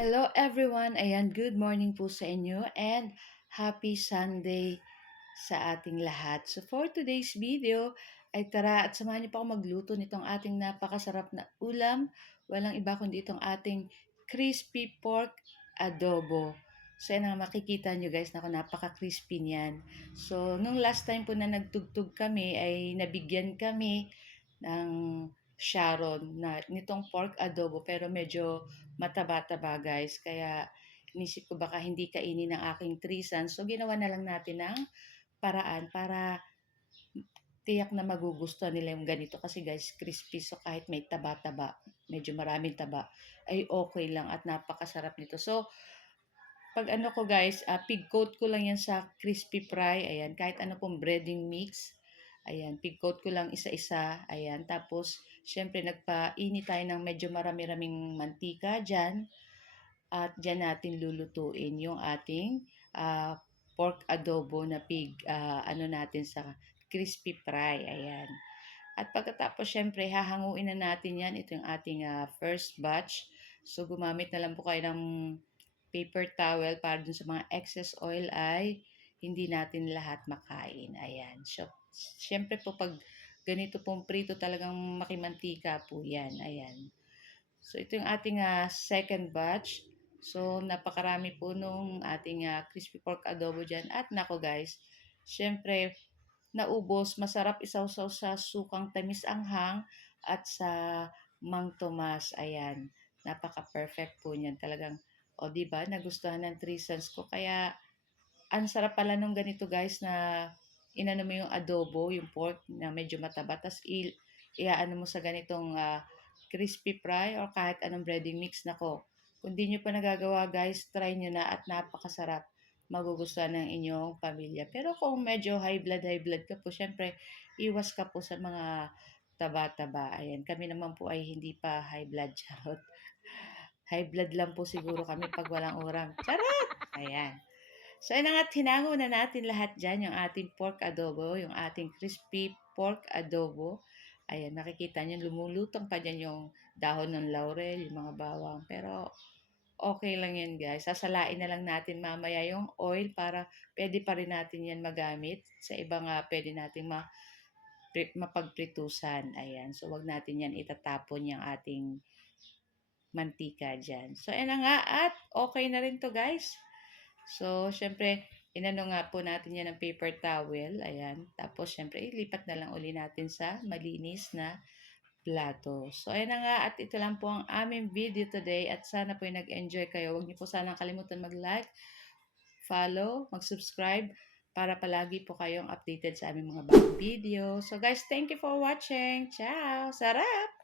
Hello everyone! Ayan, good morning po sa inyo and happy Sunday sa ating lahat. So for today's video ay tara at samahan niyo po ako magluto nitong ating napakasarap na ulam. Walang iba kundi itong ating crispy pork adobo. So yan ang makikita nyo guys, napaka-crispy niyan. So nung last time po na nagtugtog kami ay nabigyan kami ng Sharon na nitong pork adobo pero medyo mataba-taba guys. Kaya inisip ko baka hindi kainin ng aking trisan. So ginawa na lang natin ng paraan para tiyak na magugustuhan nila yung ganito. Kasi guys, crispy. So kahit may taba-taba, medyo maraming taba, ay okay lang at napakasarap nito. So pag ano ko guys, pig coat ko lang yan sa crispy fry. Ayan, kahit ano pong breading mix. Ayan, pig coat ko lang isa-isa. Ayan, tapos syempre nagpainit tayo ng medyo marami-raming mantika dyan. At dyan natin lulutuin yung ating pork adobo na pig, ano natin sa crispy fry. Ayan. At pagkatapos, syempre, hahanguin na natin yan. Ito yung ating first batch. So, gumamit na lang po kayo ng paper towel para dun sa mga excess oil ay hindi natin lahat makain. Ayan. So, syempre po pag ganito pong prito talagang makimantika po yan. Ayan. So, ito yung ating second batch. So, napakarami po nung ating crispy pork adobo dyan. At nako guys, syempre, naubos, masarap isawsaw sa sukang tamis anghang at sa Mang Tomas. Ayan, napaka-perfect po niyan. Talagang, o di ba nagustuhan ng three sons ko. Kaya, ang sarap pala nung ganito guys na inano mo yung adobo, yung pork na medyo mataba. Tapos, iaano mo sa ganitong crispy fry or kahit anong breading mix na ko. Kung di nyo pa nagagawa guys, try nyo na at napakasarap. Magugustuhan ng inyong pamilya. Pero kung medyo high blood ka po, syempre, iwas ka po sa mga taba-taba. Ayan, kami naman po ay hindi pa high blood, charot. High blood lang po siguro kami pag walang uram. Charot! Ayan. So, ayun na nga't hinango na natin lahat dyan, yung ating pork adobo, yung ating crispy pork adobo. Ayan, makikita nyo, lumulutong pa dyan yung dahon ng laurel, yung mga bawang. Pero, okay lang yan guys. Sasalain na lang natin mamaya yung oil para pwede pa rin natin yan magamit sa ibang pwede nating mapagpritusan. Ayan, so wag natin yan itatapon yung ating mantika dyan. So, ayun na nga at okay na rin to guys. So, syempre, inano nga po natin yan ng paper towel. Ayan. Tapos, syempre, ilipat na lang uli natin sa malinis na plato. So, ayan na nga. At ito lang po ang aming video today. At sana po nag-enjoy kayo. Huwag niyo po sanang kalimutan mag-like, follow, mag-subscribe para palagi po kayong updated sa aming mga bagong video. So, guys, thank you for watching. Ciao! Sarap!